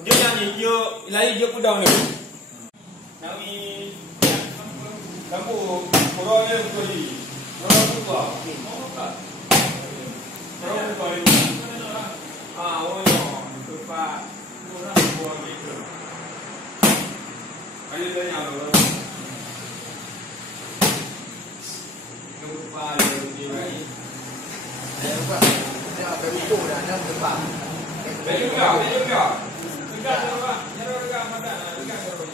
Dia nyanyi, dia lari dia pun down ni. Nami kamu orang dia beli. Orang tu apa? Orang tu beli. Oh yo, tu pak. Orang buat gitu. Ayo tanya dulu. Lupa dia lagi. Lupa. Dia begitu dah nak lupa. Betul juga. Dekat orang. Jangan dekat mata. Dekat orang.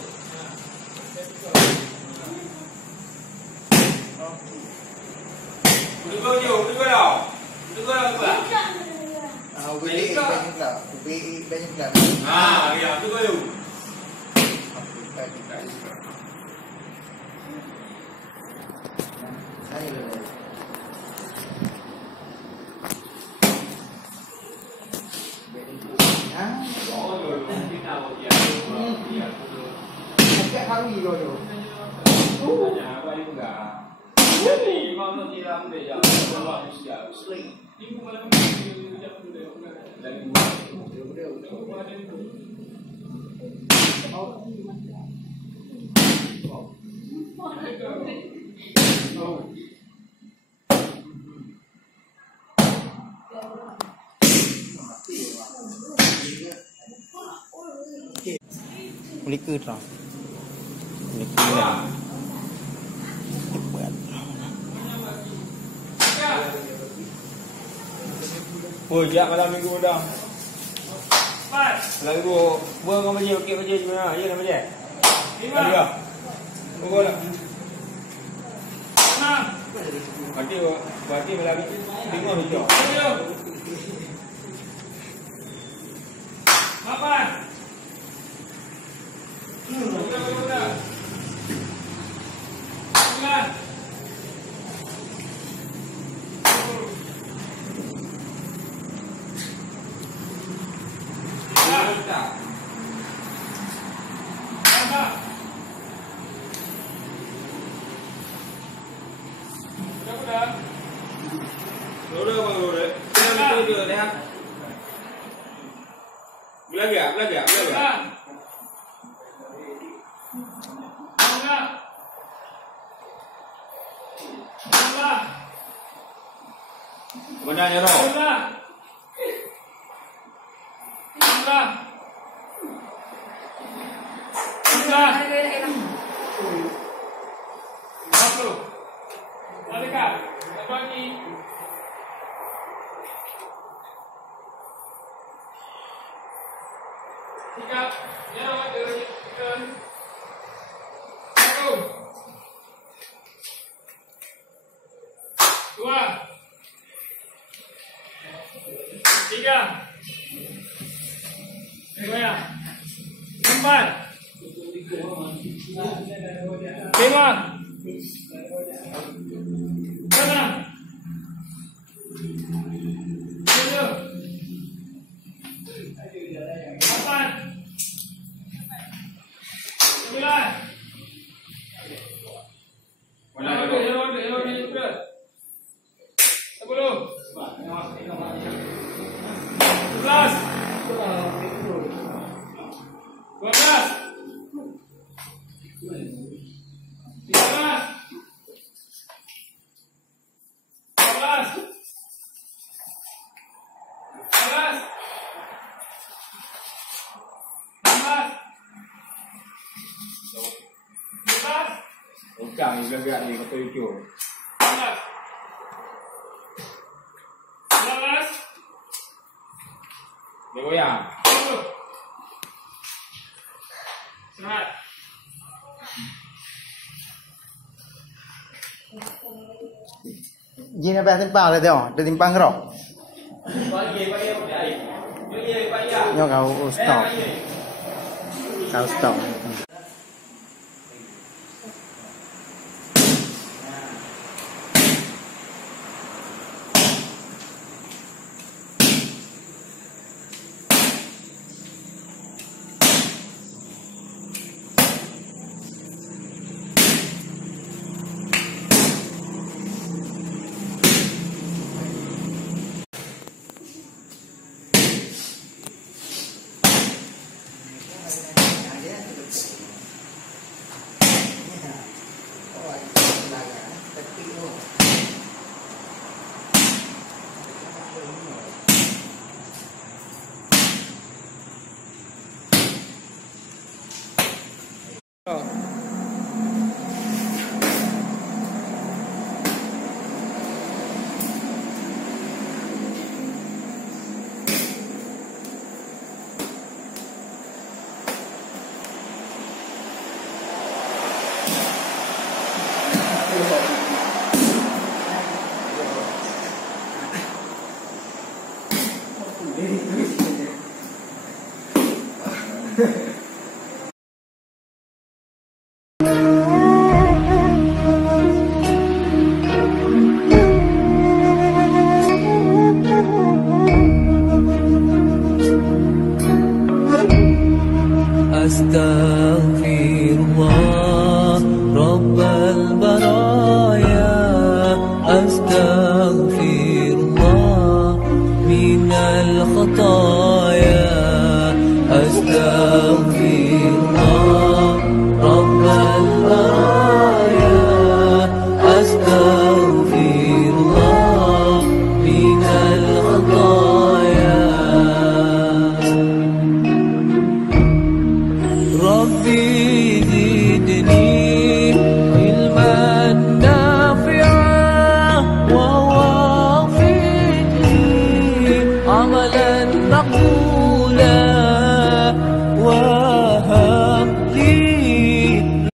Udah dah. Apa? Banyak lah. Ya, tu kau. Saya dulu. Hari dulu. Apa itu enggak? Jadi kalau tidak ambil ya, kalau siap sling. Ibu malam ini dia dari Melika tak? Melika lah. Oh, jak malam minggu dah. Malam minggu buang kau baca okey baca macam mana? Ya nak baca. 5. Dah. Pukul dah. 6. Berarti malam minggu hujung. 8. Udah. 9. Belajar. Benarnya roh. Bukan gerak ni kata lucu. 11. Dia goyang. Sehat. Jin apa timpang dah tengok, dia timpang kerok. Bagi. Yo kau stop. Kau stop. Dah.